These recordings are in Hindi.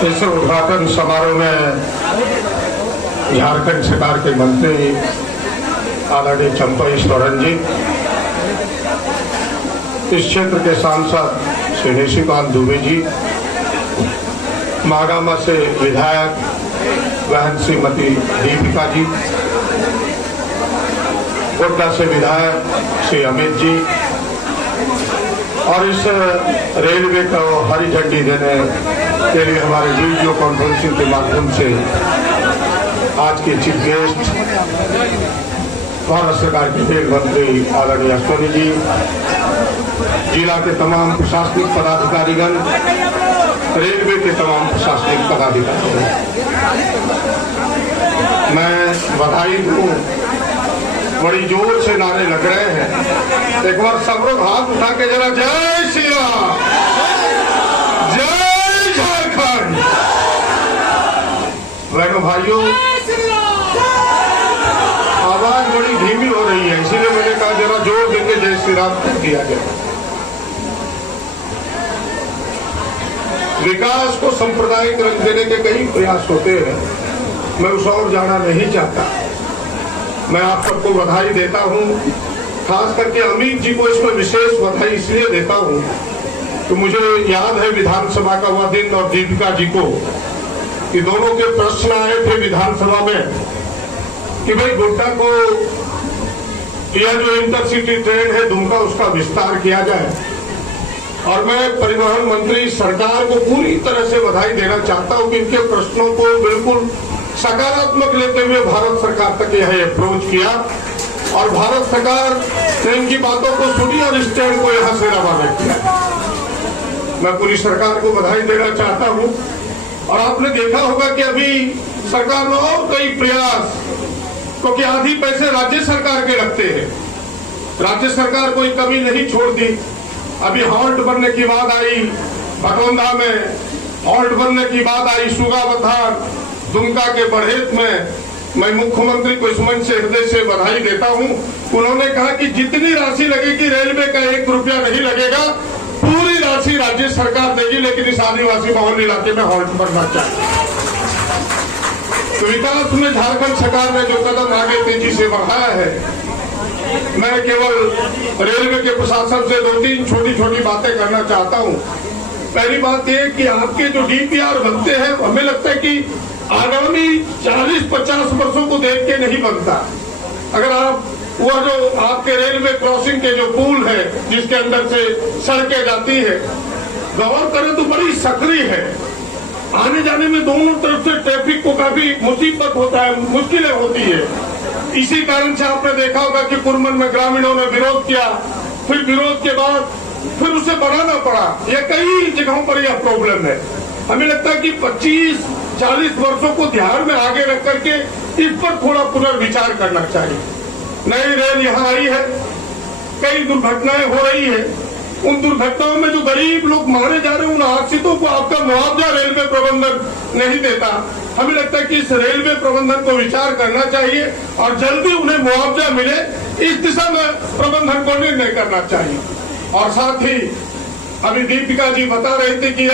इस उद्घाटन समारोह में झारखंड सरकार के मंत्री आदरणीय चंपई सोरेन जी, इस क्षेत्र के सांसद श्री निशिकांत दुबे जी, महागामा से विधायक बहन श्रीमती दीपिका जी, गोड्डा से विधायक श्री अमित जी और इस रेलवे को हरी झंडी देने के लिए हमारे वीडियो कॉन्फ्रेंसिंग के माध्यम से आज के चीफ गेस्ट भारत सरकार के रेल मंत्री आदरणीय अश्विनी जी, जिला के तमाम प्रशासनिक पदाधिकारीगण, रेलवे के तमाम प्रशासनिक पदाधिकारी, मैं बधाई दूं। बड़ी जोर से नारे लग रहे हैं। एक बार सब लोग हाथ उठा के जरा जय श्री राम, जय झारखंड। बहनों भाइयों, आवाज बड़ी धीमी हो रही है, इसीलिए मैंने कहा जरा जोर देके जय श्री राम कर दिया जाए। विकास को सांप्रदायिक रंग देने के कई प्रयास होते हैं, मैं उस और जाना नहीं चाहता। मैं आप सबको बधाई देता हूं, खास करके अमित जी को इसमें विशेष बधाई इसलिए देता हूं कि मुझे याद है विधानसभा का वह दिन और दीपिका जी को कि दोनों के प्रश्न आए थे विधानसभा में कि भाई गोड्डा को यह जो इंटरसिटी ट्रेन है दुमका, उसका विस्तार किया जाए। और मैं परिवहन मंत्री सरकार को पूरी तरह से बधाई देना चाहता हूं कि इनके प्रश्नों को बिल्कुल सकारात्मक लेते हुए भारत सरकार तक यह अप्रोच किया और भारत सरकार ने इनकी बातों को सुनी और इस ट्रेन को यहां से रवाना किया। मैं पूरी सरकार को बधाई देना चाहता हूं। और आपने देखा होगा कि अभी सरकार ने और कई प्रयास, क्योंकि आधी पैसे राज्य सरकार के लगते हैं, राज्य सरकार कोई कमी नहीं छोड़ दी। अभी हॉल्ट बनने की बात आई, भटौंदा में हॉल्ट बनने की बात आई, सुगावथार, दुमका के बढ़ेत में। मैं मुख्यमंत्री को इस मंच से हृदय से बधाई देता हूं। उन्होंने कहा कि जितनी राशि लगेगी रेलवे का 1 रुपया नहीं लगेगा, पूरी राशि राज्य सरकार देगी, लेकिन इस आदिवासी बहुल इलाके में हॉल्ट बनना चाहिए। तो विकास में झारखंड सरकार ने जो कदम आगे तेजी से बढ़ाया है, मैं केवल रेलवे के प्रशासन से 2-3 छोटी छोटी बातें करना चाहता हूं। पहली बात यह कि आपके जो डीपीआर बनते हैं, हमें लगता है कि आगामी 40-50 वर्षों को देख के नहीं बनता। अगर आप वह जो आपके रेलवे क्रॉसिंग के जो पुल है जिसके अंदर से सड़कें जाती है, गौर करें तो बड़ी सक्रिय है। आने जाने में दोनों तरफ से ट्रैफिक को काफी मुसीबत होता है, मुश्किलें होती है। इसी कारण से आपने देखा होगा कि कुरमन में ग्रामीणों ने विरोध किया, फिर विरोध के बाद फिर उसे बढ़ाना पड़ा। यह कई जगहों पर यह प्रॉब्लम है। हमें लगता है कि 25-40 वर्षों को ध्यान में आगे रख करके इस पर थोड़ा पुनर्विचार करना चाहिए। नई रेल यहाँ आई है, कई दुर्घटनाएं हो रही है, उन दुर्घटनाओं में जो गरीब लोग मारे जा रहे हैं, उन आश्रितों को आपका मुआवजा रेलवे प्रबंधन नहीं देता। हमें लगता है कि इस रेलवे प्रबंधन को विचार करना चाहिए और जल्दी उन्हें मुआवजा मिले, इस दिशा में प्रबंधन को निर्णय करना चाहिए। और साथ ही अभी दीपिका जी बता रहे थे कि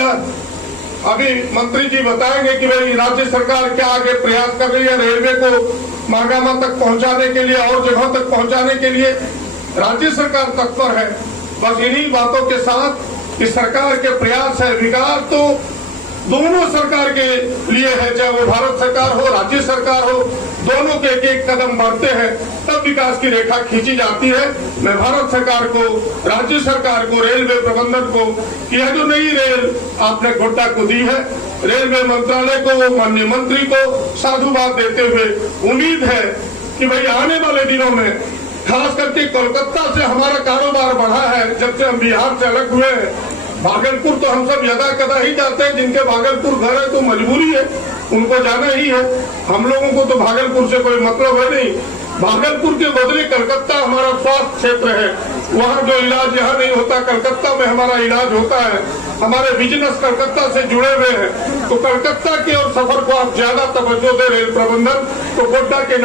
अभी मंत्री जी बताएंगे कि भाई राज्य सरकार क्या आगे प्रयास कर रही है रेलवे को महागामा तक पहुंचाने के लिए और जगहों तक पहुंचाने के लिए। राज्य सरकार तत्पर है। बस इन्हीं बातों के साथ कि सरकार के प्रयास है, विकास तो दोनों सरकार के लिए है, चाहे वो भारत सरकार हो, राज्य सरकार हो, दोनों के एक कदम बढ़ते हैं तब विकास की रेखा खींची जाती है। मैं भारत सरकार को, राज्य सरकार को, रेलवे प्रबंधन को कि यह जो नई रेल आपने गोड्डा को दी है, रेलवे मंत्रालय को, माननीय मंत्री को साधुवाद देते हुए उम्मीद है कि भाई आने वाले दिनों में खास करके कोलकाता से हमारा कारोबार बढ़ा है। जब से हम बिहार से अलग हुए हैं, भागलपुर तो हम सब यदा कदा ही जाते हैं, जिनके भागलपुर घर है तो मजबूरी है, उनको जाना ही है। हम लोगों को तो भागलपुर से कोई मतलब है नहीं। भागलपुर के बदले कलकत्ता हमारा स्वास्थ्य क्षेत्र है, वहाँ जो इलाज यहाँ नहीं होता कलकत्ता में हमारा इलाज होता है। हमारे बिजनेस कलकत्ता से जुड़े हुए हैं, तो कलकत्ता के और सफर को आप ज्यादा तवज्जो दे रेल प्रबंधन, तो गोड्डा के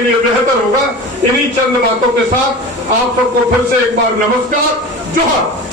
लिए बेहतर होगा। इन्हीं चंद बातों के साथ आप सबको फिर से एक बार नमस्कार, जोहार।